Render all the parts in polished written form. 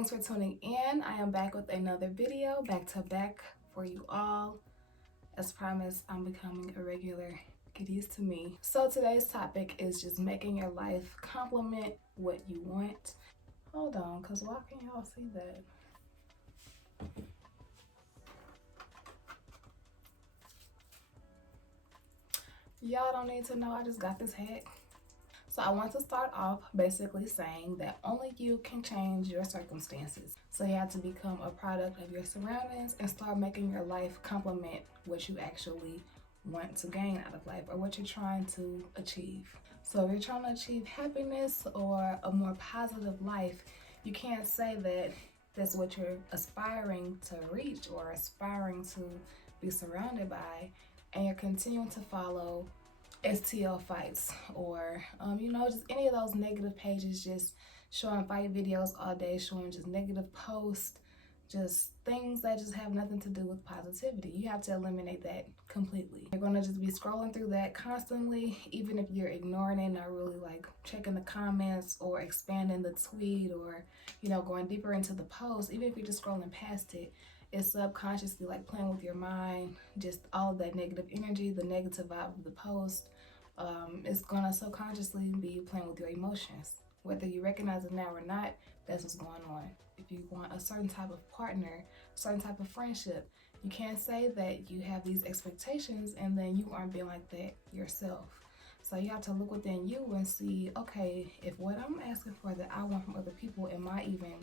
Thanks for tuning in. I am back with another video, back to back for you all. As promised, I'm becoming a regular. Get used to me. So today's topic is just making your life complement what you want. Hold on, because why can't y'all see that? Y'all don't need to know I just got this hat. So I want to start off basically saying that only you can change your circumstances. So you have to become a product of your surroundings and start making your life complement what you actually want to gain out of life or what you're trying to achieve. So if you're trying to achieve happiness or a more positive life, you can't say that that's what you're aspiring to reach or aspiring to be surrounded by, and you're continuing to follow STL fights or just any of those negative pages, just showing fight videos all day, showing just negative posts, just things that just have nothing to do with positivity. You have to eliminate that completely. You're going to just be scrolling through that constantly, even if you're ignoring it, not really like checking the comments or expanding the tweet or going deeper into the post. Even if you're just scrolling past it, it's subconsciously like playing with your mind, just all of that negative energy, the negative vibe of the post. It's gonna subconsciously be playing with your emotions. Whether you recognize it now or not, that's what's going on. If you want a certain type of partner, a certain type of friendship, you can't say that you have these expectations and then you aren't being like that yourself. So you have to look within you and see, okay, if what I'm asking for that I want from other people, am I even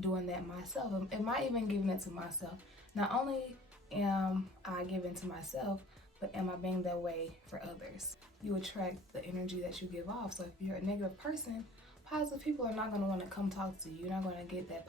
doing that myself? Am I even giving it to myself? Not only am I giving to myself, but am I being that way for others? You attract the energy that you give off. So if you're a negative person, positive people are not going to want to come talk to you. You're not going to get that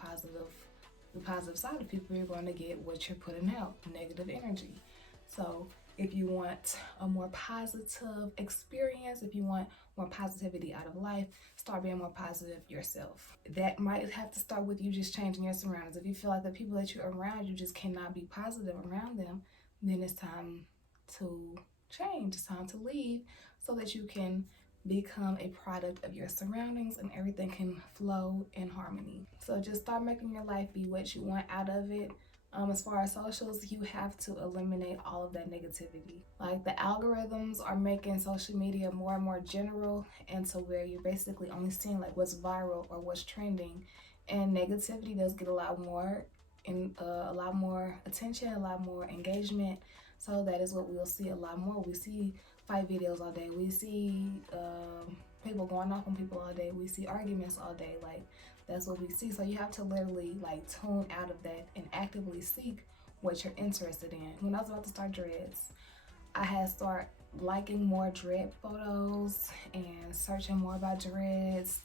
the positive side of people. You're going to get what you're putting out, negative energy. So if you want a more positive experience, if you want more positivity out of life, start being more positive yourself. That might have to start with you just changing your surroundings. If you feel like the people that you're around, you just cannot be positive around them, then it's time to change. It's time to leave so that you can become a product of your surroundings and everything can flow in harmony. So just start making your life be what you want out of it. As far as socials, you have to eliminate all of that negativity. Like the algorithms are making social media more and more general, and to where you're basically only seeing like what's viral or what's trending, and negativity does get a lot more attention, a lot more engagement. So that is what we'll see a lot more. We see fight videos all day. We see people going off on people all day. We see arguments all day. Like, that's what we see. So you have to literally like tune out of that and actively seek what you're interested in. When I was about to start dreads, I had to start liking more dread photos and searching more about dreads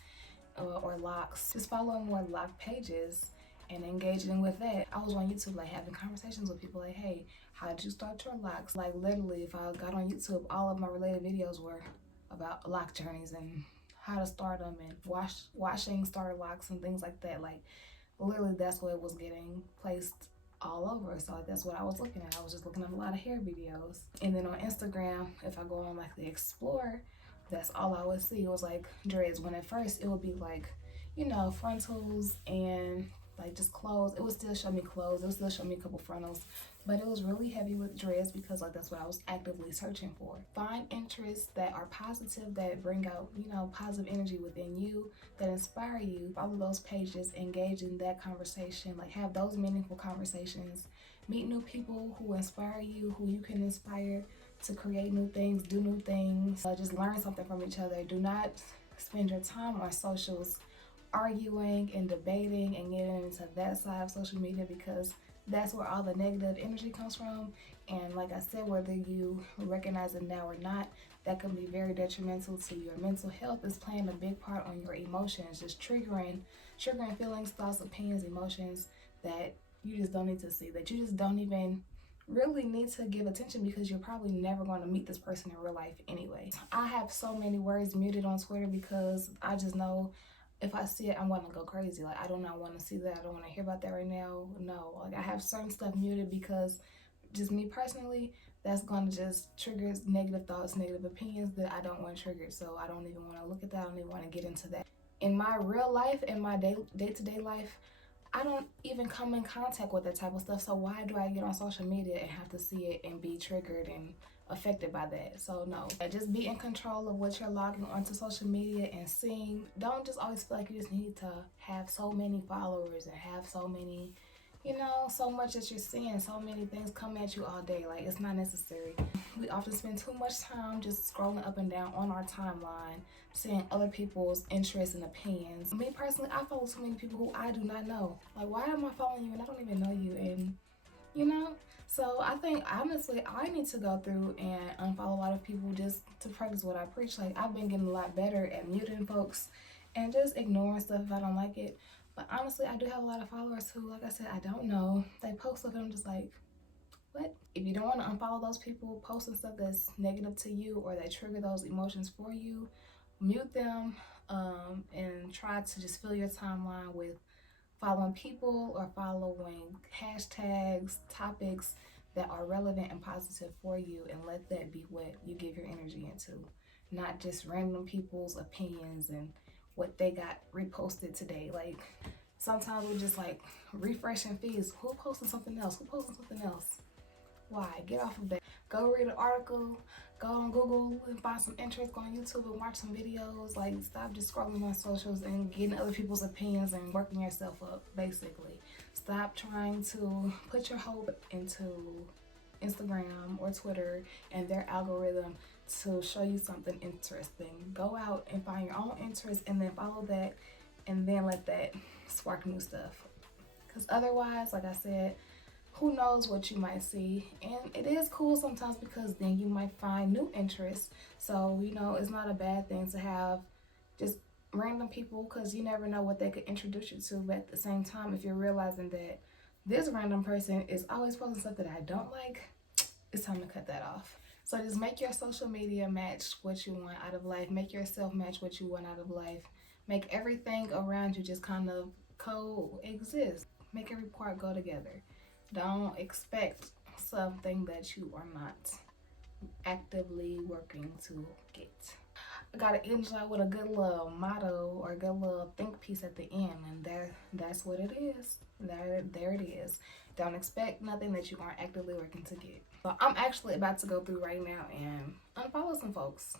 or locks. Just following more lock pages and engaging with that. I was on YouTube like having conversations with people like, hey, how did you start your locks? Like literally, if I got on YouTube, all of my related videos were about lock journeys and how to start them and washing starter locks and things like that. Like literally, that's what was getting placed all over. So that's what I was looking at. I was just looking at a lot of hair videos. And then on Instagram, if I go on like the Explore, that's all I would see. It was like dreads. When at first it would be like, frontals and like just clothes. It would still show me clothes. It would still show me a couple frontals. But it was really heavy with dreads because like that's what I was actively searching for. Find interests that are positive, that bring out, positive energy within you, that inspire you. Follow those pages, engage in that conversation, like have those meaningful conversations. Meet new people who inspire you, who you can inspire to create new things, do new things. Just learn something from each other. Do not spend your time on socials arguing and debating and getting into that side of social media, because that's where all the negative energy comes from. And like I said, whether you recognize it now or not, that can be very detrimental to your mental health. It's playing a big part on your emotions, just triggering feelings, thoughts, opinions, emotions that you just don't need to see, that you just don't even really need to give attention, because you're probably never going to meet this person in real life anyway. I have so many words muted on Twitter because I just know if I see it, I'm going to go crazy. Like, I do not want to see that. I don't want to hear about that right now. No, like I have certain stuff muted because just me personally, that's going to just trigger negative thoughts, negative opinions that I don't want triggered. So I don't even want to look at that. I don't even want to get into that. In my real life, in my day-to-day life, I don't even come in contact with that type of stuff. So why do I get on social media and have to see it and be triggered and affected by that? So no, just be in control of what you're logging onto social media and seeing. Don't just always feel like you just need to have so many followers and have so many, so much that you're seeing, so many things come at you all day. Like, it's not necessary. We often spend too much time just scrolling up and down on our timeline, seeing other people's interests and opinions. Me personally, I follow so many people who I do not know. Like, why am I following you and I don't even know you? And you know? So I think honestly, I need to go through and unfollow a lot of people just to practice what I preach. Like, I've been getting a lot better at muting folks and just ignoring stuff if I don't like it. But honestly, I do have a lot of followers who, like I said, I don't know. They post stuff and I'm just like, what? If you don't want to unfollow those people posting stuff that's negative to you or that trigger those emotions for you, mute them, and try to just fill your timeline with following people or following hashtags, topics that are relevant and positive for you, and let that be what you give your energy into. Not just random people's opinions and what they got reposted today. Like, sometimes we're just like refreshing feeds. Who posted something else? Who posted something else? Why? Get off of that. Go read an article. Go on Google and find some interest. Go on YouTube and watch some videos. Like, stop just scrolling on socials and getting other people's opinions and working yourself up, basically. Stop trying to put your hope into Instagram or Twitter and their algorithm to show you something interesting. Go out and find your own interest and then follow that, and then let that spark new stuff. Because otherwise, like I said, who knows what you might see. And it is cool sometimes because then you might find new interests. So, it's not a bad thing to have just random people, because you never know what they could introduce you to. But at the same time, if you're realizing that this random person is always posting stuff that I don't like, it's time to cut that off. So just make your social media match what you want out of life. Make yourself match what you want out of life. Make everything around you just kind of coexist. Make every part go together. Don't expect something that you are not actively working to get. I gotta end y'all with a good little motto or a good little think piece at the end, and that's what it is. There it is. Don't expect nothing that you aren't actively working to get. So I'm actually about to go through right now and unfollow some folks.